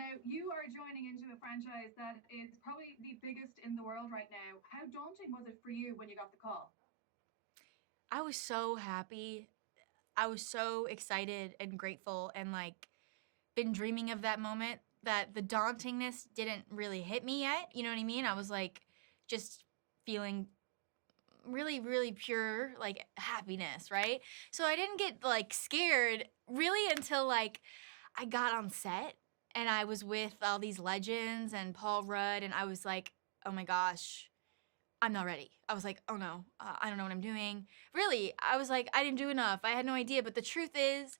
Now, you are joining into a franchise that is probably the biggest in the world right now. How daunting was it for you when you got the call? I was so happy. I was so excited and grateful and like been dreaming of that moment that the dauntingness didn't really hit me yet. You know what I mean? I was like just feeling really, really pure like happiness, right? So I didn't get like scared really until like I got on set and I was with all these legends and Paul Rudd and I was like, oh my gosh, I'm not ready. I was like, oh no, I don't know what I'm doing. Really, I was like, I didn't do enough. I had no idea. But the truth is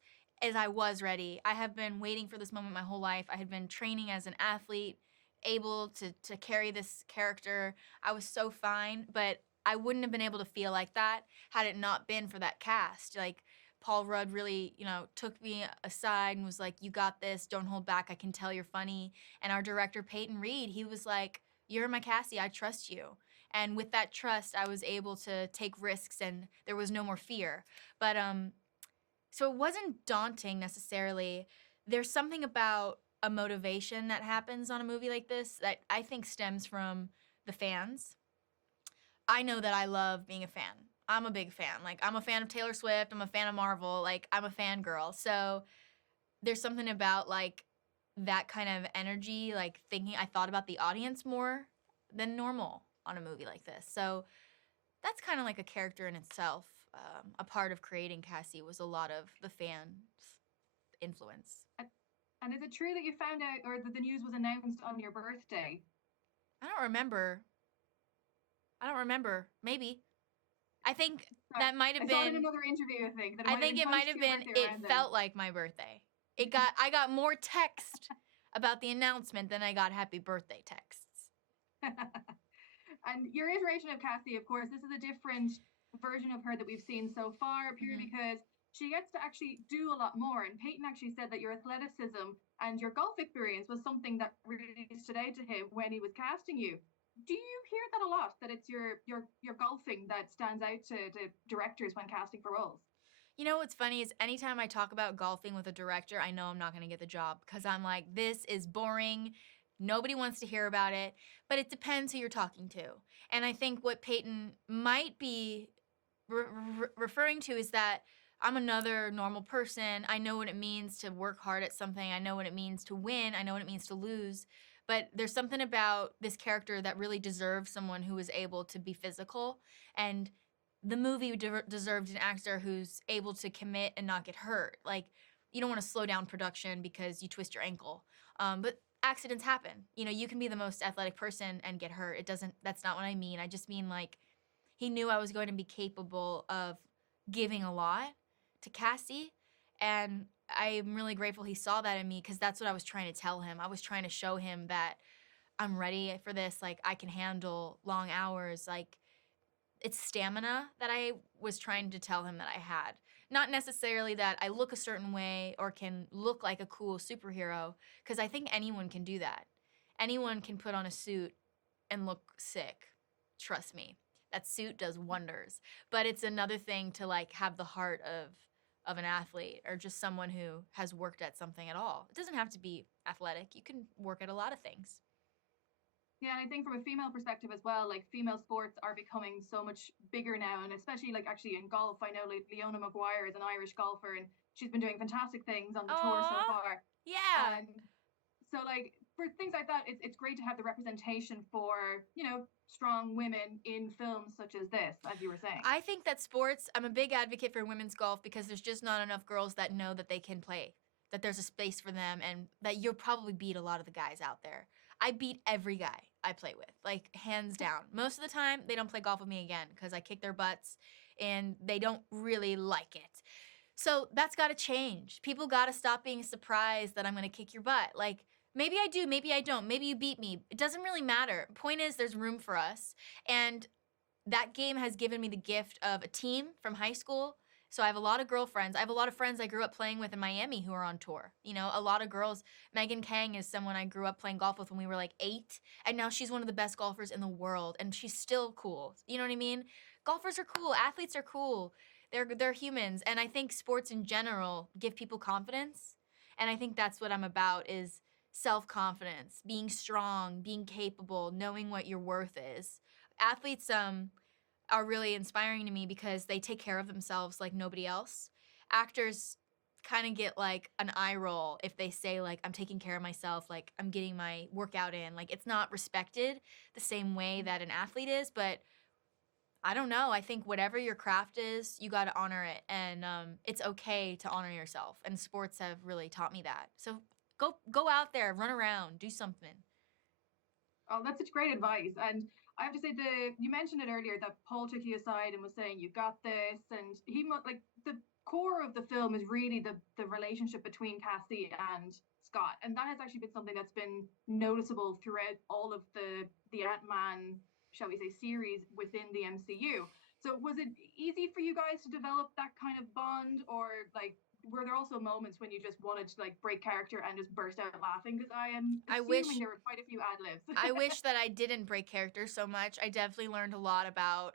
I was ready. I have been waiting for this moment my whole life. I had been training as an athlete, able to carry this character. I was so fine, but I wouldn't have been able to feel like that had it not been for that cast. Like, Paul Rudd really, took me aside and was like, you got this, don't hold back, I can tell you're funny. And our director, Peyton Reed, he was like, you're my Cassie, I trust you. And with that trust, I was able to take risks and there was no more fear. But so it wasn't daunting necessarily. There's something about a motivation that happens on a movie like this that I think stems from the fans. I know that I love being a fan. I'm a big fan. Like, I'm a fan of Taylor Swift, I'm a fan of Marvel, like, I'm a fangirl. So there's something about like that kind of energy, like thinking I thought about the audience more than normal on a movie like this. So that's kind of like a character in itself. A part of creating Cassie was a lot of the fans' influence. And, and is it true that you found out or that the news was announced on your birthday? I don't remember. I don't remember. Maybe. I think Sorry, that might have I saw it in been, another interview, I think, that it I might have think been it close might to have your been, birthday it around then. felt like my birthday. I got more text about the announcement than I got happy birthday texts. And your iteration of Cassie, of course, this is a different version of her that we've seen so far, purely Hmm. because she gets to actually do a lot more. And Peyton actually said that your athleticism and your golf experience was something that really stood out to him when he was casting you. Do you hear that a lot? That it's your golfing that stands out to directors when casting for roles? You know what's funny is anytime I talk about golfing with a director, I know I'm not gonna get the job because I'm like, this is boring. Nobody wants to hear about it, but it depends who you're talking to. And I think what Peyton might be referring to is that I'm another normal person. I know what it means to work hard at something. I know what it means to win. I know what it means to lose. But there's something about this character that really deserves someone who is able to be physical. And the movie deserved an actor who's able to commit and not get hurt. Like, you don't want to slow down production because you twist your ankle. But accidents happen. You can be the most athletic person and get hurt. That's not what I mean. I just mean like, he knew I was going to be capable of giving a lot to Cassie. And I'm really grateful he saw that in me because that's what I was trying to tell him. I was trying to show him that I'm ready for this. Like, I can handle long hours. Like, it's stamina that I was trying to tell him that I had. Not necessarily that I look a certain way or can look like a cool superhero, because I think anyone can do that. Anyone can put on a suit and look sick. Trust me. That suit does wonders. But it's another thing to like have the heart of an athlete or just someone who has worked at something at all. It doesn't have to be athletic. You can work at a lot of things. Yeah, and I think from a female perspective as well, like female sports are becoming so much bigger now, and especially like actually in golf, I know like Leona Maguire is an Irish golfer, and she's been doing fantastic things on the tour so Aw, far. yeah. And so like for things like that, it's great to have the representation for strong women in films such as this, as you were saying. I think that sports, I'm a big advocate for women's golf because there's just not enough girls that know that they can play, that there's a space for them, and that you'll probably beat a lot of the guys out there. I beat every guy I play with, like hands down. Most of the time, they don't play golf with me again because I kick their butts and they don't really like it. So that's gotta change. People gotta stop being surprised that I'm gonna kick your butt. Like, maybe I do, maybe I don't, maybe you beat me. It doesn't really matter. Point is, there's room for us. And that game has given me the gift of a team from high school. So I have a lot of girlfriends. I have a lot of friends I grew up playing with in Miami who are on tour. A lot of girls. Megan Kang is someone I grew up playing golf with when we were like 8, and now she's one of the best golfers in the world, and she's still cool. You know what I mean? Golfers are cool. Athletes are cool. They're humans, and I think sports in general give people confidence. And I think that's what I'm about is self-confidence, being strong, being capable, knowing what your worth is. Athletes are really inspiring to me because they take care of themselves like nobody else. Actors kind of get like an eye roll if they say like I'm taking care of myself, like I'm getting my workout in. Like it's not respected the same way that an athlete is, but I don't know. I think whatever your craft is, you got to honor it, and it's okay to honor yourself. And sports have really taught me that. So go out there, run around, do something. Oh, that's such great advice. And I have to say, you mentioned it earlier that Paul took you aside and was saying you got this, and like the core of the film is really the relationship between Cassie and Scott, and that has actually been something that's been noticeable throughout all of the Ant-Man, shall we say, series within the MCU. So was it easy for you guys to develop that kind of bond, or like were there also moments when you just wanted to like break character and just burst out laughing? Because I am I assuming wish there were quite a few ad libs. I wish that I didn't break character so much. I definitely learned a lot about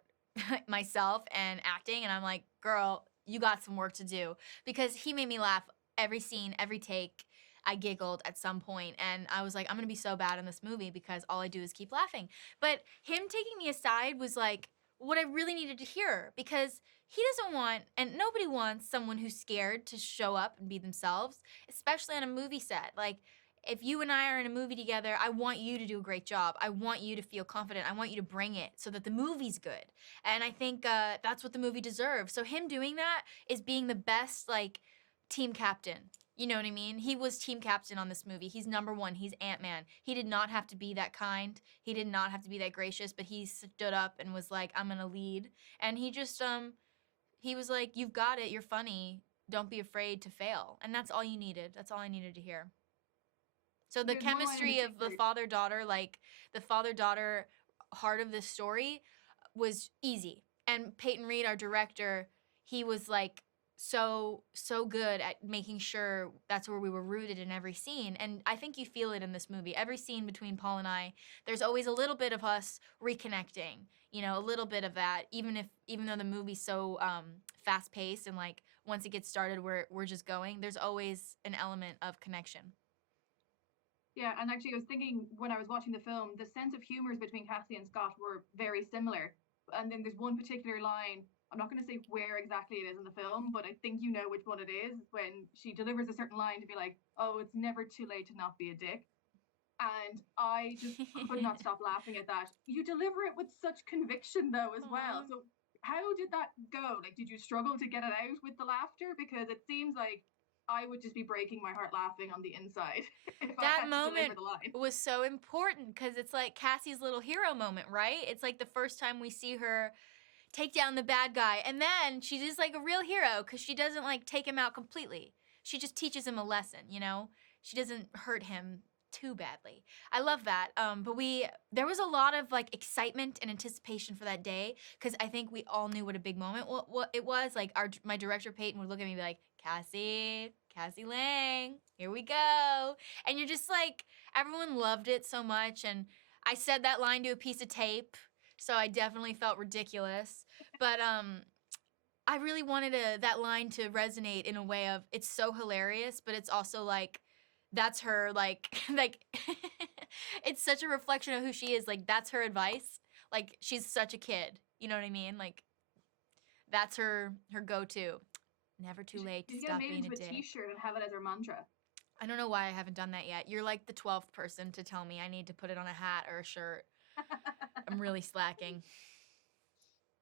myself and acting, and I'm like, girl, you got some work to do, because he made me laugh every scene, every take. I giggled at some point, and I was like, I'm gonna be so bad in this movie because all I do is keep laughing. But him taking me aside was like what I really needed to hear, because he doesn't want, and nobody wants, someone who's scared to show up and be themselves, especially on a movie set. Like, if you and I are in a movie together, I want you to do a great job. I want you to feel confident. I want you to bring it so that the movie's good. And I think that's what the movie deserves. So him doing that is being the best, like, team captain. You know what I mean? He was team captain on this movie. He's number one. He's Ant-Man. He did not have to be that kind. He did not have to be that gracious, but he stood up and was like, I'm going to lead. And he just, he was like, you've got it. You're funny. Don't be afraid to fail. And that's all you needed. That's all I needed to hear. So the There's one line in chemistry of the particular. father-daughter, like the father-daughter heart of this story was easy. And Peyton Reed, our director, he was like so good at making sure that's where we were rooted in every scene. And I think you feel it in this movie. Every scene between Paul and I, there's always a little bit of us reconnecting, you know, a little bit of that, even though the movie's so fast-paced and like once it gets started we're just going, there's always an element of connection. Yeah, and actually, I was thinking when I was watching the film, the sense of humors between Cassie and Scott were very similar. And then there's one particular line, I'm not going to say where exactly it is in the film, but I think you know which one it is, when she delivers a certain line to be like, oh, it's never too late to not be a dick. And I just could not stop laughing at that. You deliver it with such conviction, though, as well. Aw. So, how did that go? Like, did you struggle to get it out with the laughter? Because it seems like I would just be breaking my heart laughing on the inside if I That had to deliver moment the line. was so important because it's like Cassie's little hero moment, right? It's like the first time we see her take down the bad guy, and then she's just like a real hero because she doesn't like take him out completely. She just teaches him a lesson, you know? She doesn't hurt him too badly. I love that. But there was a lot of like excitement and anticipation for that day because I think we all knew what a big moment what it was. Like my director Peyton would look at me and be like, Cassie Lang, here we go. And you're just like, everyone loved it so much. And I said that line to a piece of tape, so I definitely felt ridiculous. But I really wanted that line to resonate in a way of it's so hilarious, but it's also like that's her like like it's such a reflection of who she is. Like that's her advice. Like she's such a kid. You know what I mean? Like that's her go-to. Never too late to She's gonna stop make it being a into a dick. T-shirt and have it as her mantra. I don't know why I haven't done that yet. You're like the 12th person to tell me I need to put it on a hat or a shirt. I'm really slacking.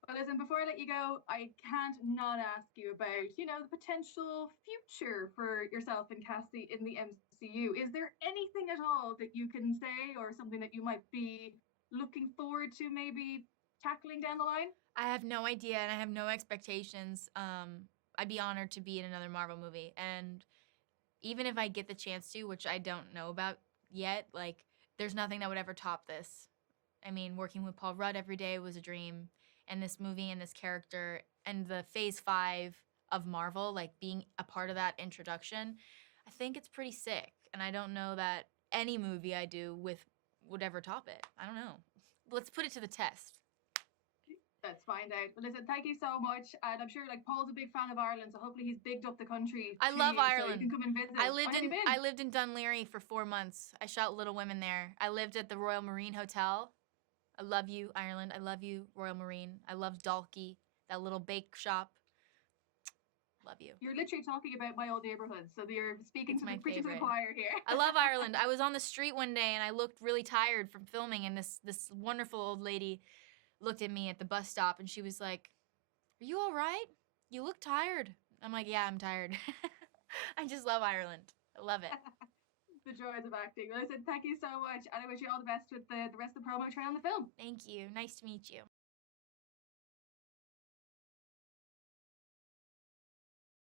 Well, listen, before I let you go, I can't not ask you about, the potential future for yourself and Cassie in the MCU. Is there anything at all that you can say or something that you might be looking forward to maybe tackling down the line? I have no idea and I have no expectations. I'd be honored to be in another Marvel movie. And even if I get the chance to, which I don't know about yet, like there's nothing that would ever top this. I mean, working with Paul Rudd every day was a dream. And this movie and this character and the phase 5 of Marvel, like being a part of that introduction, I think it's pretty sick. And I don't know that any movie I do with would ever top it. I don't know. Let's put it to the test. Let's find out. Well, listen, thank you so much. And I'm sure like Paul's a big fan of Ireland, so hopefully he's bigged up the country I to love you so you Ireland. can come and visit. I lived Have you in been? I lived in Dunleary for 4 months. I shot Little Women there. I lived at the Royal Marine Hotel. I love you, Ireland. I love you, Royal Marine. I love Dalkey, that little bake shop. Love you. You're literally talking about my old neighborhood, so you're speaking It's to my preaching to the favorite. choir here. I love Ireland. I was on the street one day and I looked really tired from filming, and this wonderful old lady looked at me at the bus stop and she was like, "Are you all right? You look tired." I'm like, "Yeah, I'm tired." I just love Ireland. I love it. The joys of acting. Listen, thank you so much, and I wish you all the best with the rest of the promo trail on the film. Thank you. Nice to meet you.